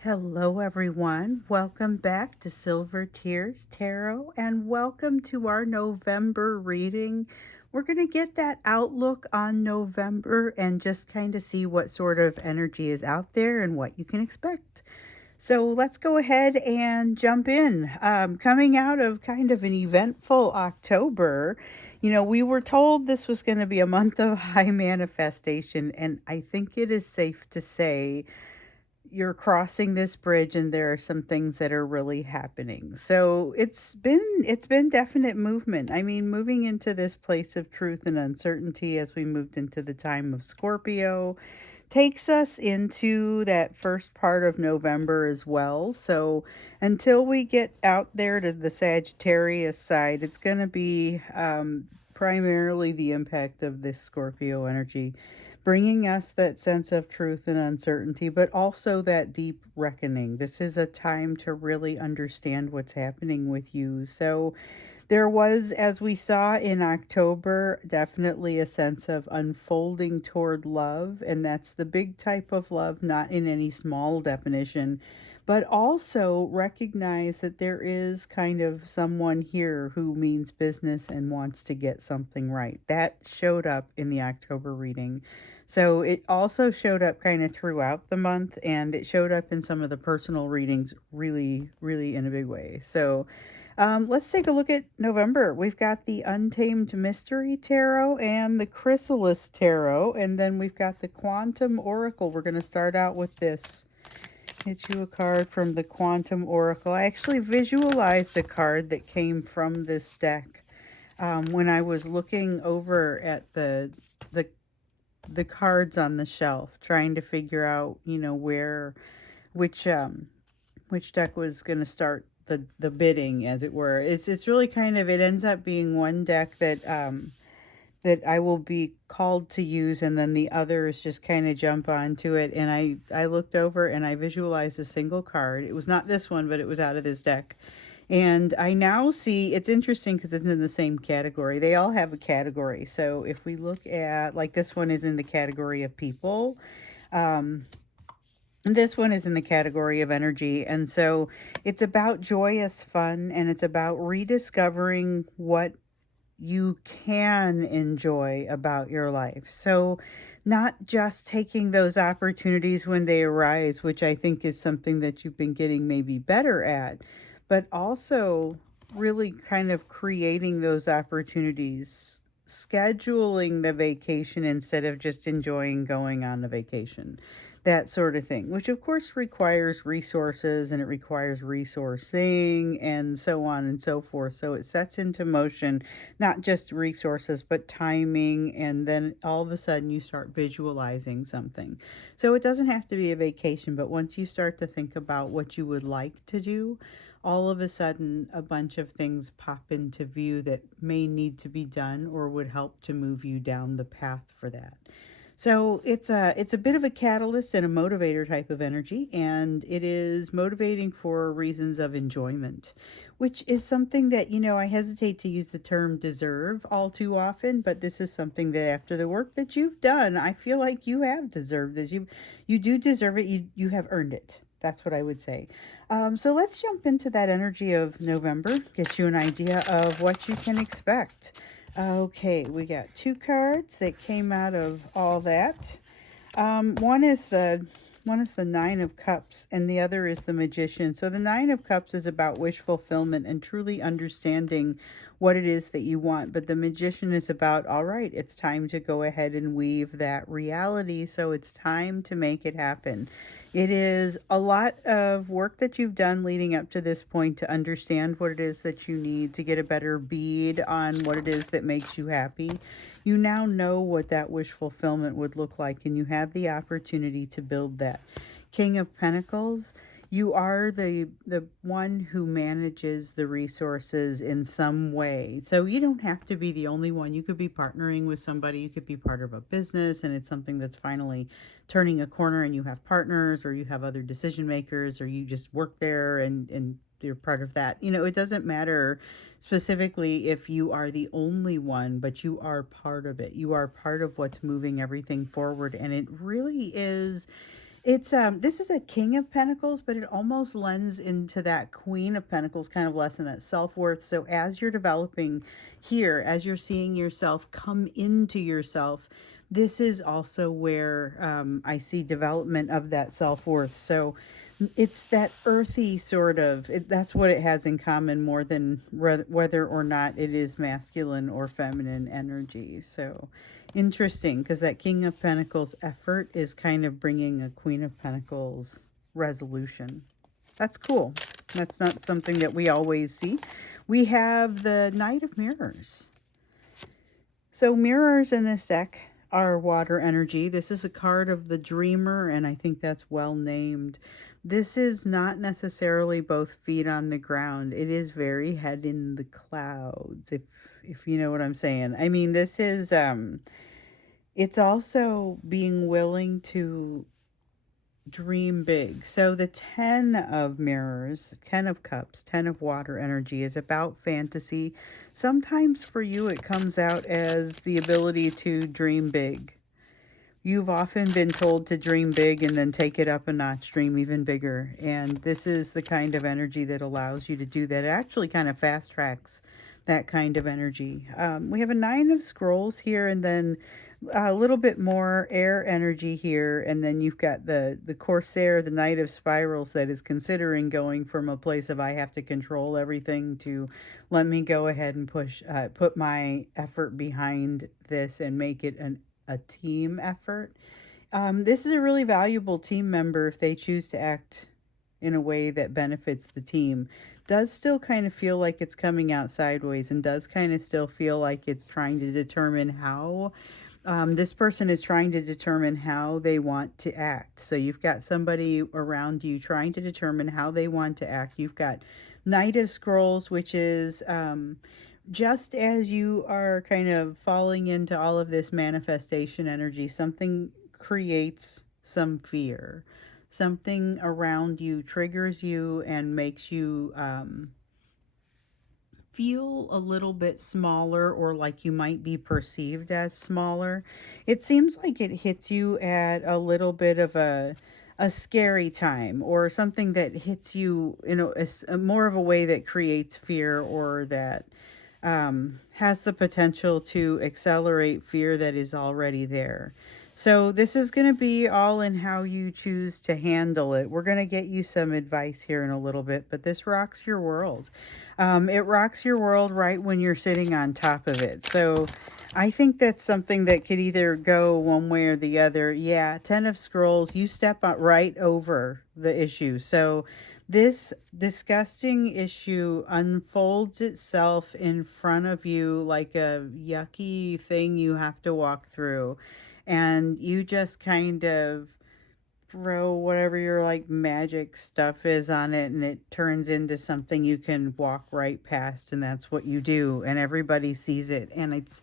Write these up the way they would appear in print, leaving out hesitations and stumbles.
Hello, everyone. Welcome back to Silver Tears Tarot, and welcome to our November reading. We're going to get that outlook on November and just kind of see what sort of energy is out there and what you can expect. So let's go ahead and jump in. Coming out of kind of an eventful October, we were told this was going to be a month of high manifestation, and I think it is safe to say you're crossing this bridge and there are some things that are really happening. So it's been definite movement. I mean, moving into this place of truth and uncertainty as we moved into the time of Scorpio takes us into that first part of November as well. So until we get out there to the Sagittarius side, it's going to be primarily the impact of this Scorpio energy bringing us that sense of truth and uncertainty, but also that deep reckoning. This is a time to really understand what's happening with you. So, there was, as we saw in October, definitely a sense of unfolding toward love, and that's the big type of love, not in any small definition, but also recognize that there is kind of someone here who means business and wants to get something right. That showed up in the October reading. So it also showed up kind of throughout the month, and it showed up in some of the personal readings really, really in a big way. So let's take a look at November. We've got the Untamed Mystery Tarot and the Chrysalis Tarot, and then we've got the Quantum Oracle. We're going to start out with this. Get you a card from the Quantum Oracle. I actually visualized a card that came from this deck when I was looking over at the the cards on the shelf, trying to figure out, where which which deck was going to start the bidding, as it were. It's really kind of, it ends up being one deck that I will be called to use, and then the others just kind of jump onto it. And I looked over and I visualized a single card. It was not this one, but it was out of this deck. And I now see, it's interesting because it's in the same category. They all have a category. So if we look at, like, this one is in the category of people. This one is in the category of energy. And so it's about joyous fun, and it's about rediscovering what you can enjoy about your life. So, not just taking those opportunities when they arise, which I think is something that you've been getting maybe better at, but also really kind of creating those opportunities, scheduling the vacation instead of just enjoying going on a vacation, that sort of thing, which of course requires resources and it requires resourcing and so on and so forth. So it sets into motion not just resources, but timing. And then all of a sudden you start visualizing something. So it doesn't have to be a vacation, but once you start to think about what you would like to do, all of a sudden a bunch of things pop into view that may need to be done or would help to move you down the path for that. So it's a bit of a catalyst and a motivator type of energy, and it is motivating for reasons of enjoyment, which is something that, I hesitate to use the term deserve all too often, but this is something that after the work that you've done, I feel like you have deserved this. You do deserve it. You have earned it. That's what I would say. So let's jump into that energy of November, get you an idea of what you can expect. Okay, we got two cards that came out of all that. One is the Nine of Cups, and the other is the Magician. So the Nine of Cups is about wish fulfillment and truly understanding what it is that you want. But the Magician is about, all right, it's time to go ahead and weave that reality. So it's time to make it happen. It is a lot of work that you've done leading up to this point to understand what it is that you need to get a better bead on what it is that makes you happy. You now know what that wish fulfillment would look like, and you have the opportunity to build that. King of Pentacles, you are the one who manages the resources in some way. So you don't have to be the only one. You could be partnering with somebody. You could be part of a business, and it's something that's finally turning a corner, and you have partners, or you have other decision makers, or you just work there and you're part of that. It doesn't matter specifically if you are the only one, but you are part of it. You are part of what's moving everything forward, and it really is It's this is a King of Pentacles, but it almost lends into that Queen of Pentacles kind of lesson, that self-worth. So as you're developing here, as you're seeing yourself come into yourself, this is also where I see development of that self-worth. So it's that earthy sort of, that's what it has in common more than whether or not it is masculine or feminine energy. So interesting, because that King of Pentacles effort is kind of bringing a Queen of Pentacles resolution. That's cool. That's not something that we always see. We have the Knight of Mirrors. So mirrors in this deck are water energy. This is a card of the Dreamer, and I think that's well named. This is not necessarily both feet on the ground. It is very head in the clouds, if you know what I'm saying. I mean, this is it's also being willing to dream big. So the 10 of mirrors, 10 of cups, 10 of water energy is about fantasy. Sometimes for you it comes out as the ability to dream big. You've often been told to dream big and then take it up a notch, dream even bigger. And this is the kind of energy that allows you to do that. It actually kind of fast tracks that kind of energy. We have a 9 of scrolls here, and then a little bit more air energy here. And then you've got the Corsair, the Knight of Spirals, that is considering going from a place of I have to control everything to let me go ahead and put my effort behind this and make it a team effort. This is a really valuable team member if they choose to act in a way that benefits the team. Does still kind of feel like it's coming out sideways, and does kind of still feel like it's trying to determine how this person is trying to determine how they want to act. So you've got somebody around you trying to determine how they want to act. You've got Knight of Scrolls, which is just as you are kind of falling into all of this manifestation energy, something creates some fear. Something around you triggers you and makes you feel a little bit smaller, or like you might be perceived as smaller. It seems like it hits you at a little bit of a scary time, or something that hits you in a more of a way that creates fear, or that has the potential to accelerate fear that is already there. So this is going to be all in how you choose to handle it. We're going to get you some advice here in a little bit, but this rocks your world. It rocks your world right when you're sitting on top of it. So I think that's something that could either go one way or the other. Yeah, 10 of Scrolls, you step right over the issue. So this disgusting issue unfolds itself in front of you like a yucky thing you have to walk through. And you just kind of throw whatever your like magic stuff is on it, and it turns into something you can walk right past, and that's what you do, and everybody sees it. And it's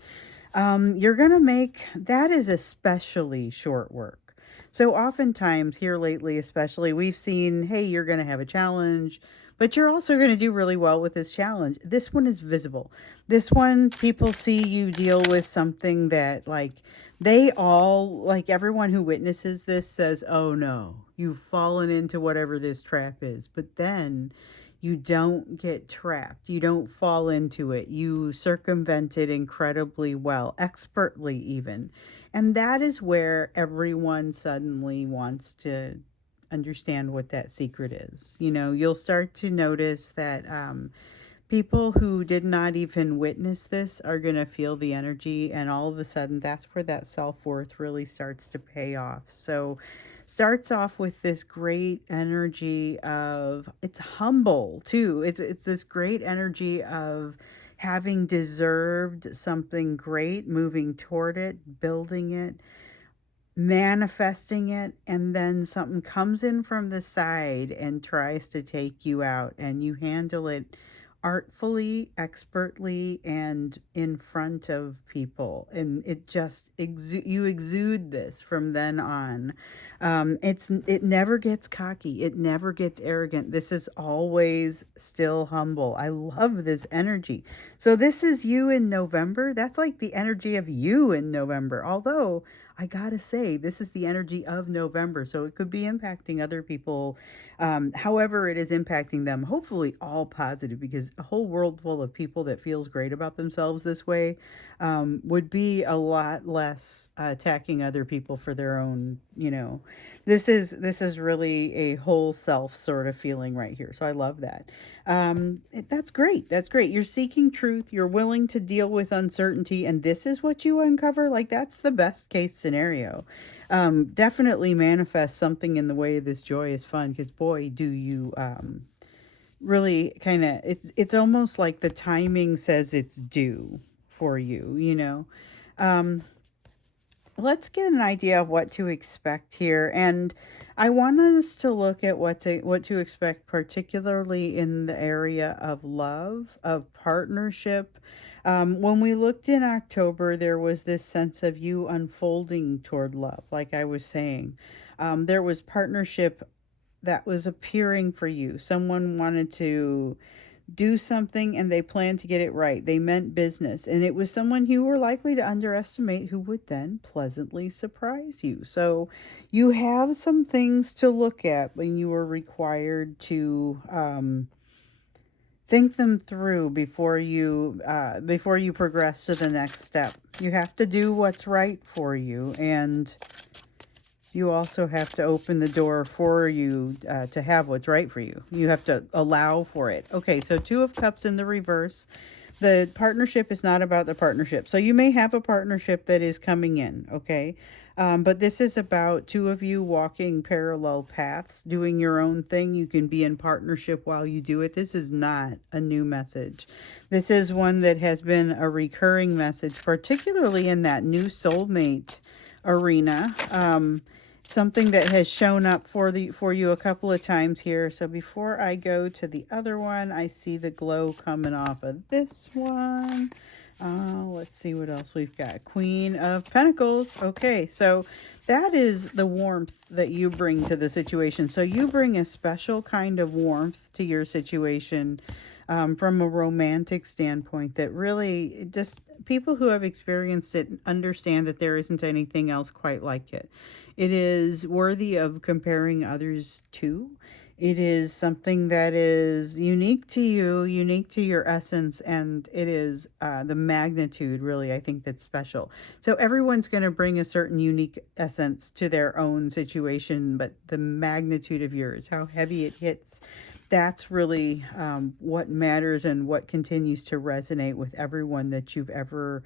you're gonna make that is especially short work. So oftentimes here lately, especially, we've seen, hey, you're gonna have a challenge, but you're also going to do really well with this challenge. This one is visible. This one, people see you deal with something that, like, they all, like, everyone who witnesses this says, oh no, you've fallen into whatever this trap is. But then you don't get trapped. You don't fall into it. You circumvent it incredibly well, expertly even. And that is where everyone suddenly wants to understand what that secret is. You know, you'll start to notice that people who did not even witness this are going to feel the energy, and all of a sudden that's where that self-worth really starts to pay off. So starts off with this great energy of, it's humble too. It's this great energy of having deserved something great, moving toward it, building it, manifesting it, and then something comes in from the side and tries to take you out, and you handle it artfully, expertly, and in front of people, and it just you exude this from then on. It never gets cocky, it never gets arrogant. This is always still humble. I love this energy. So this is you in November. That's like the energy of you in November, although I gotta say, this is the energy of November, so it could be impacting other people, however it is impacting them. Hopefully, all positive, because a whole world full of people that feels great about themselves this way would be a lot less attacking other people for their own. This is really a whole self sort of feeling right here. So I love that. That's great. That's great. You're seeking truth. You're willing to deal with uncertainty, and this is what you uncover. Like, that's the best case scenario. Definitely manifest something in the way this joy is fun, because boy, do you really kind of, it's almost like the timing says it's due for you. Um, let's get an idea of what to expect here. And I want us to look at what to expect, particularly in the area of love, of partnership. When we looked in October, there was this sense of you unfolding toward love, like I was saying. There was partnership that was appearing for you. Someone wanted to do something and they planned to get it right. They meant business. And it was someone you were likely to underestimate who would then pleasantly surprise you. So you have some things to look at when you are required to think them through before you progress to the next step. You have to do what's right for you, and you also have to open the door for you to have what's right for you. You have to allow for it. Okay, so Two of Cups in the reverse. The partnership is not about the partnership. So you may have a partnership that is coming in, okay? But this is about two of you walking parallel paths, doing your own thing. You can be in partnership while you do it. This is not a new message. This is one that has been a recurring message, particularly in that new soulmate arena. Something that has shown up for you a couple of times here. So before I go to the other one, I see the glow coming off of this one. Let's see what else we've got. Queen of Pentacles. Okay, so that is the warmth that you bring to the situation. So you bring a special kind of warmth to your situation, from a romantic standpoint, that really just people who have experienced it understand that there isn't anything else quite like it. It is worthy of comparing others to. It is something that is unique to you, unique to your essence, and it is the magnitude, really, I think, that's special. So everyone's going to bring a certain unique essence to their own situation, but the magnitude of yours, how heavy it hits, that's really what matters and what continues to resonate with everyone that you've ever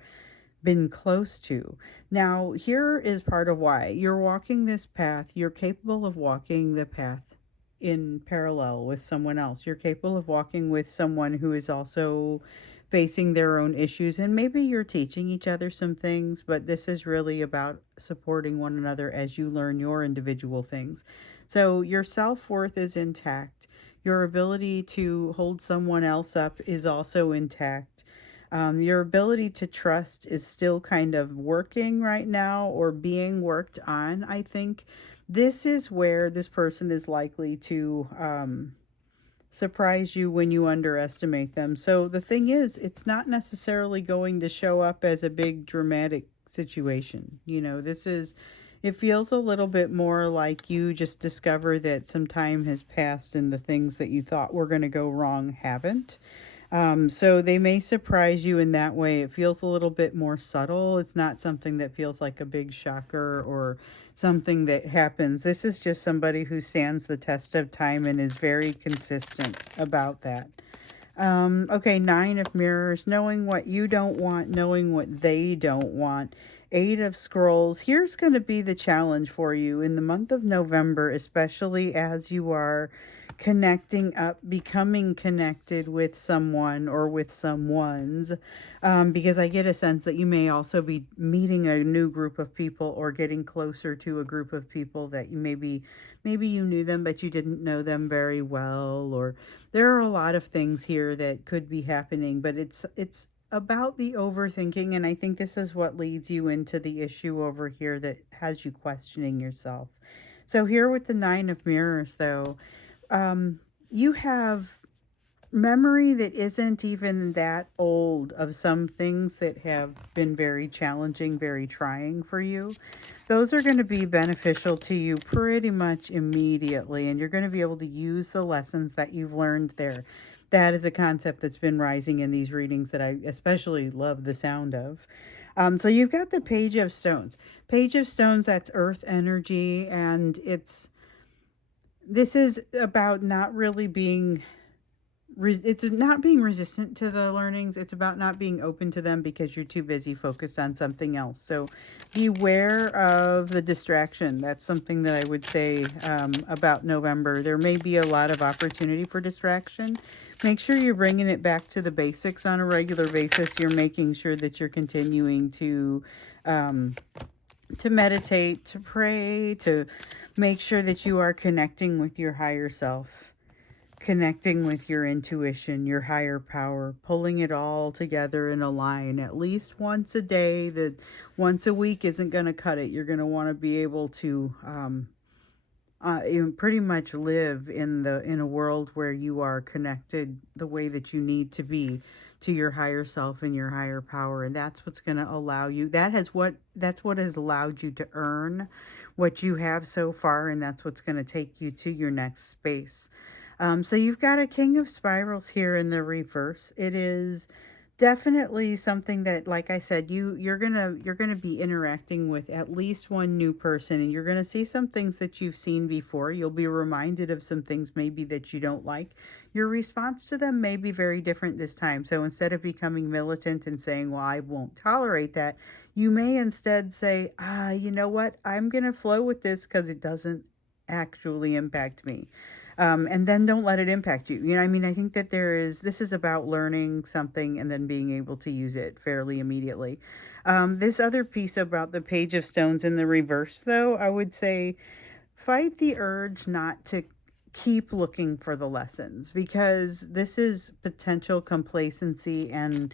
been close to. Now, here is part of why you're walking this path. You're capable of walking the path in parallel with someone else. You're capable of walking with someone who is also facing their own issues, and maybe you're teaching each other some things, but this is really about supporting one another as you learn your individual things. So your self-worth is intact. Your ability to hold someone else up is also intact. Your ability to trust is still kind of working right now, or being worked on, I think. This is where this person is likely to surprise you when you underestimate them. So the thing is, it's not necessarily going to show up as a big dramatic situation. It feels a little bit more like you just discover that some time has passed and the things that you thought were going to go wrong haven't. So they may surprise you in that way. It feels a little bit more subtle. It's not something that feels like a big shocker or something that happens. This is just somebody who stands the test of time and is very consistent about that. Okay, Nine of Mirrors, knowing what you don't want, knowing what they don't want. Eight of Scrolls. Here's going to be the challenge for you in the month of November, especially as you are connecting up, becoming connected with someone or with someone's, because I get a sense that you may also be meeting a new group of people or getting closer to a group of people that you maybe you knew them but you didn't know them very well, or there are a lot of things here that could be happening, but it's about the overthinking, and I think this is what leads you into the issue over here that has you questioning yourself. So here with the Nine of Mirrors, though, you have memory that isn't even that old of some things that have been very challenging, very trying for you. Those are going to be beneficial to you pretty much immediately, and you're going to be able to use the lessons that you've learned there. That is a concept that's been rising in these readings that I especially love the sound of. So you've got the Page of Stones. Page of Stones, that's earth energy, and this is about not really being it's not being resistant to the learnings. It's about not being open to them because you're too busy focused on something else. So beware of the distraction. That's something that I would say about November. There may be a lot of opportunity for distraction. Make sure you're bringing it back to the basics on a regular basis. You're making sure that you're continuing to meditate, to pray, to make sure that you are connecting with your higher self, connecting with your intuition, your higher power, pulling it all together in a line at least once a day. That once a week isn't going to cut it. You're going to want to be able to pretty much live in a world where you are connected the way that you need to be to your higher self and your higher power, and that's what's going to allow you. That's what has allowed you to earn what you have so far, and that's what's going to take you to your next space. So you've got a King of Spirals here in the reverse. It is definitely something that, like I said, you're gonna be interacting with at least one new person, and you're gonna see some things that you've seen before. You'll be reminded of some things maybe that you don't like. Your response to them may be very different this time. So instead of becoming militant and saying, well, I won't tolerate that, you may instead say, you know what, I'm gonna flow with this because it doesn't actually impact me. And then don't let it impact you. You know, I mean, I think that this is about learning something and then being able to use it fairly immediately. This other piece about the Page of Stones in the reverse, though, I would say fight the urge not to keep looking for the lessons, because this is potential complacency and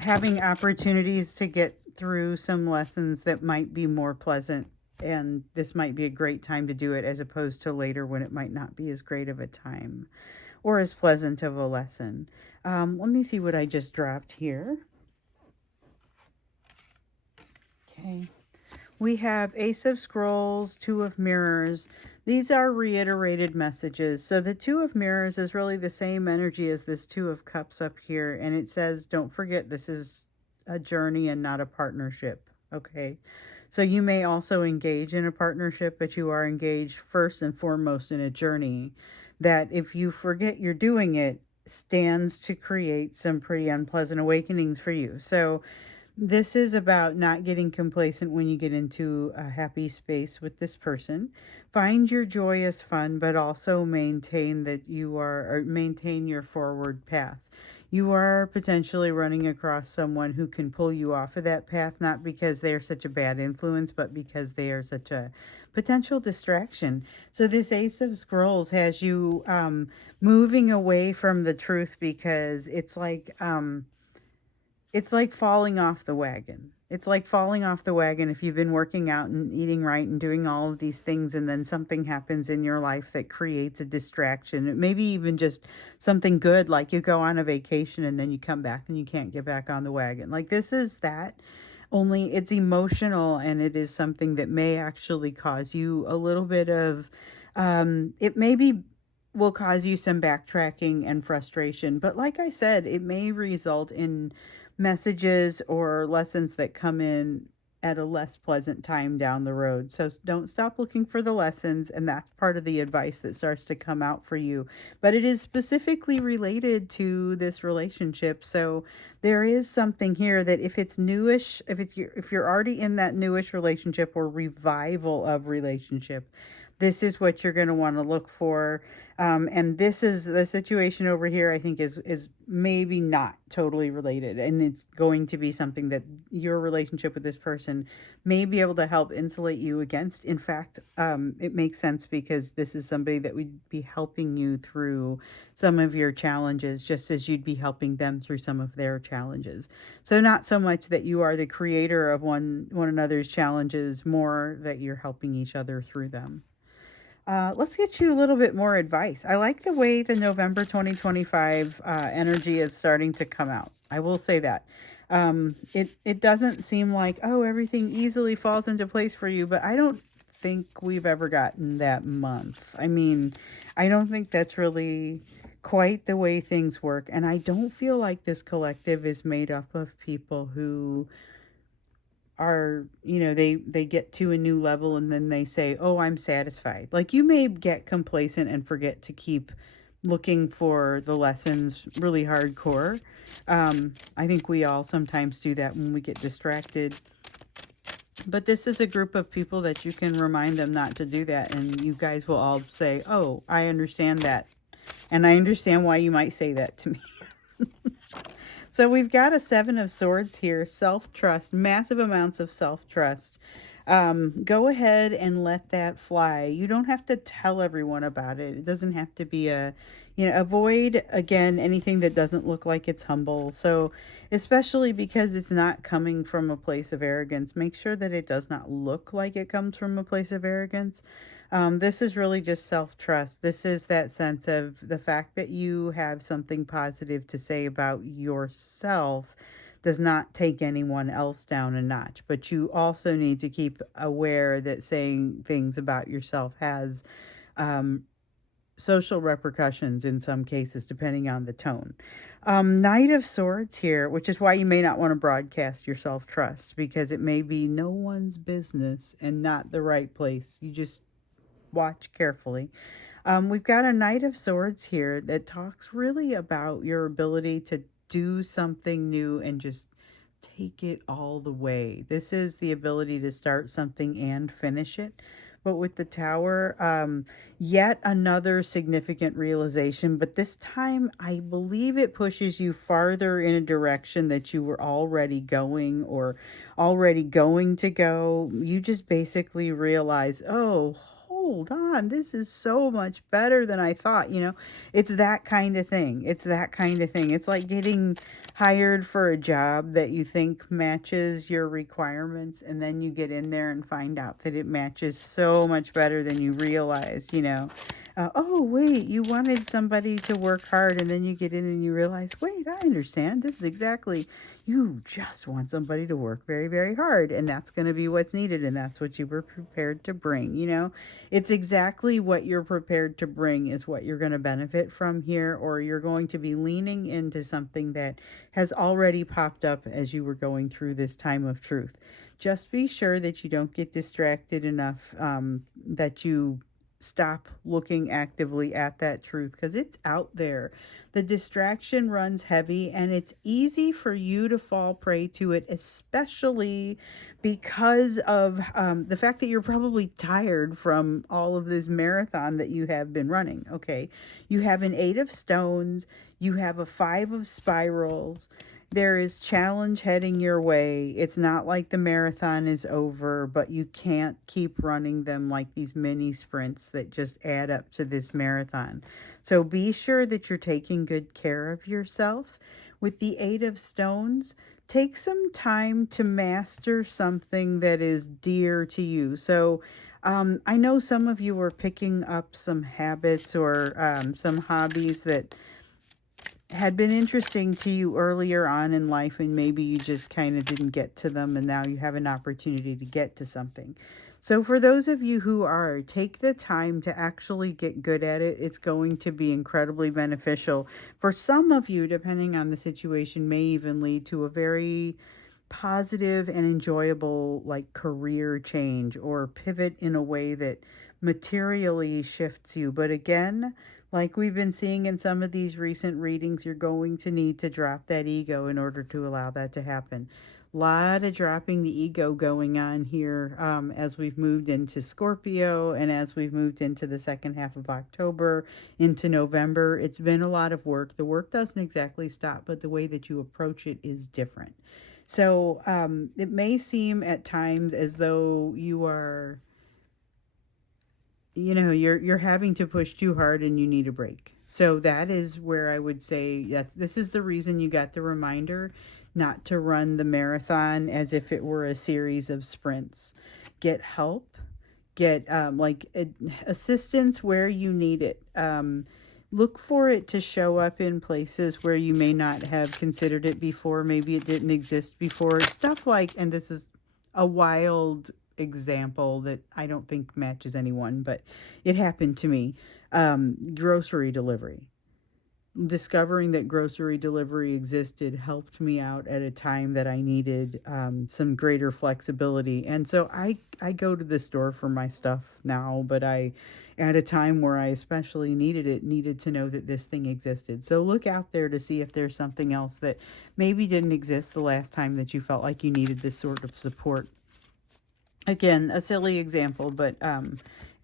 having opportunities to get through some lessons that might be more pleasant, and this might be a great time to do it as opposed to later when it might not be as great of a time or as pleasant of a lesson. Let me see what I just dropped here. Okay. We have Ace of Scrolls, Two of Mirrors. These are reiterated messages. So the Two of Mirrors is really the same energy as this Two of Cups up here. And it says, don't forget, this is a journey and not a partnership. Okay. So you may also engage in a partnership, but you are engaged first and foremost in a journey that, if you forget you're doing it, stands to create some pretty unpleasant awakenings for you. So this is about not getting complacent when you get into a happy space with this person. Find your joyous fun, but also maintain maintain your forward path. You are potentially running across someone who can pull you off of that path, not because they are such a bad influence, but because they are such a potential distraction. So this Ace of Scrolls has you moving away from the truth, because it's like falling off the wagon. It's like falling off the wagon if you've been working out and eating right and doing all of these things, and then something happens in your life that creates a distraction. Maybe even just something good, like you go on a vacation and then you come back and you can't get back on the wagon. Like, this is that, only it's emotional, and it is something that may actually cause you a little bit of, it maybe will cause you some backtracking and frustration. But like I said, it may result in messages or lessons that come in at a less pleasant time down the road. So don't stop looking for the lessons, and that's part of the advice that starts to come out for you. But it is specifically related to this relationship. So there is something here that, if it's newish, if you're already in that newish relationship or revival of relationship, this is what you're going to want to look for. And this is the situation over here, I think is maybe not totally related. And it's going to be something that your relationship with this person may be able to help insulate you against. In fact, it makes sense, because this is somebody that would be helping you through some of your challenges, just as you'd be helping them through some of their challenges. So not so much that you are the creator of one another's challenges, more that you're helping each other through them. Let's get you a little bit more advice. I like the way the November 2025 energy is starting to come out. I will say that. It doesn't seem like, oh, everything easily falls into place for you, but I don't think we've ever gotten that month. I mean, I don't think that's really quite the way things work. And I don't feel like this collective is made up of people who are, they get to a new level and then they say, oh, I'm satisfied. Like, you may get complacent and forget to keep looking for the lessons really hardcore. I think we all sometimes do that when we get distracted, but this is a group of people that you can remind them not to do that, and you guys will all say, oh, I understand that, and I understand why you might say that to me. So we've got a Seven of Swords here, self-trust, massive amounts of self-trust. Go ahead and let that fly. You don't have to tell everyone about it. It doesn't have to be avoid, again, anything that doesn't look like it's humble. So especially because it's not coming from a place of arrogance, make sure that it does not look like it comes from a place of arrogance. This is really just self-trust. This is that sense of the fact that you have something positive to say about yourself does not take anyone else down a notch. But you also need to keep aware that saying things about yourself has social repercussions in some cases, depending on the tone. Knight of Swords here, which is why you may not want to broadcast your self-trust, because it may be no one's business and not the right place. You just watch carefully. We've got a Knight of Swords here that talks really about your ability to do something new and just take it all the way. This is the ability to start something and finish it. But with the Tower, yet another significant realization, but this time I believe it pushes you farther in a direction that you were already going or already going to go. You just basically realize, oh, hold on, this is so much better than I thought. It's that kind of thing. It's that kind of thing. It's like getting hired for a job that you think matches your requirements, and then you get in there and find out that it matches so much better than you realized. Oh, wait, you wanted somebody to work hard, and then you get in and you realize, wait, I understand. This is exactly, you just want somebody to work very, very hard, and that's going to be what's needed, and that's what you were prepared to bring. It's exactly what you're prepared to bring is what you're going to benefit from here, or you're going to be leaning into something that has already popped up as you were going through this time of truth. Just be sure that you don't get distracted enough, that you stop looking actively at that truth, because it's out there. The distraction runs heavy, and it's easy for you to fall prey to it, especially because of the fact that you're probably tired from all of this marathon that you have been running. Okay, you have an Eight of Stones, you have a Five of Spirals. There is challenge heading your way. It's not like the marathon is over, but you can't keep running them like these mini sprints that just add up to this marathon. So be sure that you're taking good care of yourself. With the Eight of Stones, take some time to master something that is dear to you. So I know some of you are picking up some habits or some hobbies that had been interesting to you earlier on in life, and maybe you just kind of didn't get to them, and now you have an opportunity to get to something. So for those of you who are, take the time to actually get good at it. It's going to be incredibly beneficial. For some of you, depending on the situation, may even lead to a very positive and enjoyable like career change or pivot in a way that materially shifts you. But again, like we've been seeing in some of these recent readings, you're going to need to drop that ego in order to allow that to happen. A lot of dropping the ego going on here as we've moved into Scorpio and as we've moved into the second half of October, into November. It's been a lot of work. The work doesn't exactly stop, but the way that you approach it is different. So it may seem at times as though you are, you're having to push too hard and you need a break. So that is where I would say this is the reason you got the reminder not to run the marathon as if it were a series of sprints. Get help, get assistance where you need it. Look for it to show up in places where you may not have considered it before. Maybe it didn't exist before. Stuff like, and this is a wild example that I don't think matches anyone, but it happened to me. Grocery delivery. Discovering that grocery delivery existed helped me out at a time that I needed some greater flexibility. And so I go to the store for my stuff now, but at a time where I especially needed it, needed to know that this thing existed. So look out there to see if there's something else that maybe didn't exist the last time that you felt like you needed this sort of support. Again, a silly example, but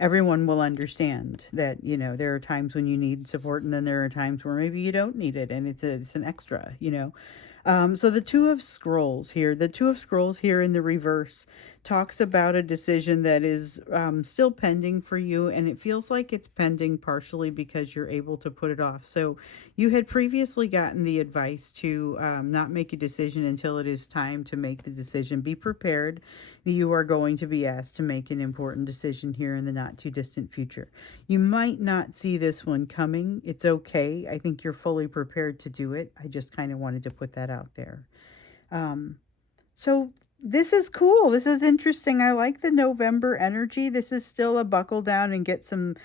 everyone will understand that, there are times when you need support, and then there are times where maybe you don't need it, and it's an extra. So the Two of Scrolls here, in the reverse, talks about a decision that is still pending for you, and it feels like it's pending partially because you're able to put it off. So you had previously gotten the advice to not make a decision until it is time to make the decision. Be prepared. You are going to be asked to make an important decision here in the not too distant future. You might not see this one coming. It's okay. I think you're fully prepared to do it. I just kind of wanted to put that out there. So this is cool. This is interesting. I like the November energy. This is still a buckle down and get some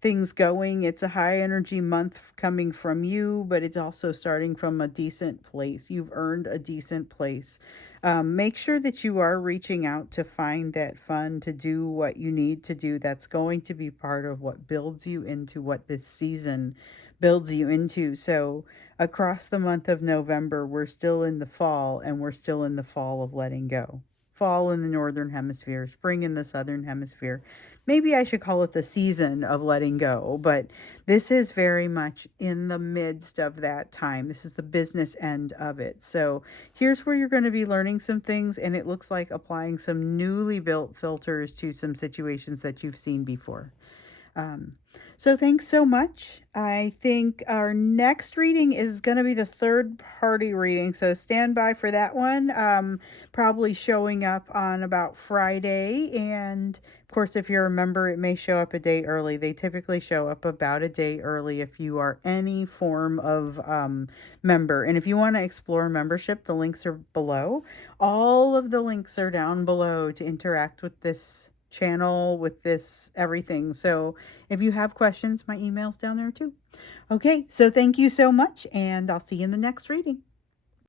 things going. It's a high energy month coming from you, but it's also starting from a decent place. You've earned a decent place. Make sure that you are reaching out to find that fun, to do what you need to do. That's going to be part of what builds you into what this season builds you into. So across the month of November, we're still in the fall, and we're still in the fall of letting go. Fall in the northern hemisphere, spring in the southern hemisphere. Maybe I should call it the season of letting go, but this is very much in the midst of that time. This is the business end of it. So here's where you're going to be learning some things, and it looks like applying some newly built filters to some situations that you've seen before. So thanks so much. I think our next reading is going to be the third party reading. So stand by for that one. Probably showing up on about Friday. And of course, if you're a member, it may show up a day early. They typically show up about a day early if you are any form of member. And if you want to explore membership, the links are below. All of the links are down below to interact with this channel, with this everything. So if you have questions, my email's down there too. Okay, so thank you so much, and I'll see you in the next reading.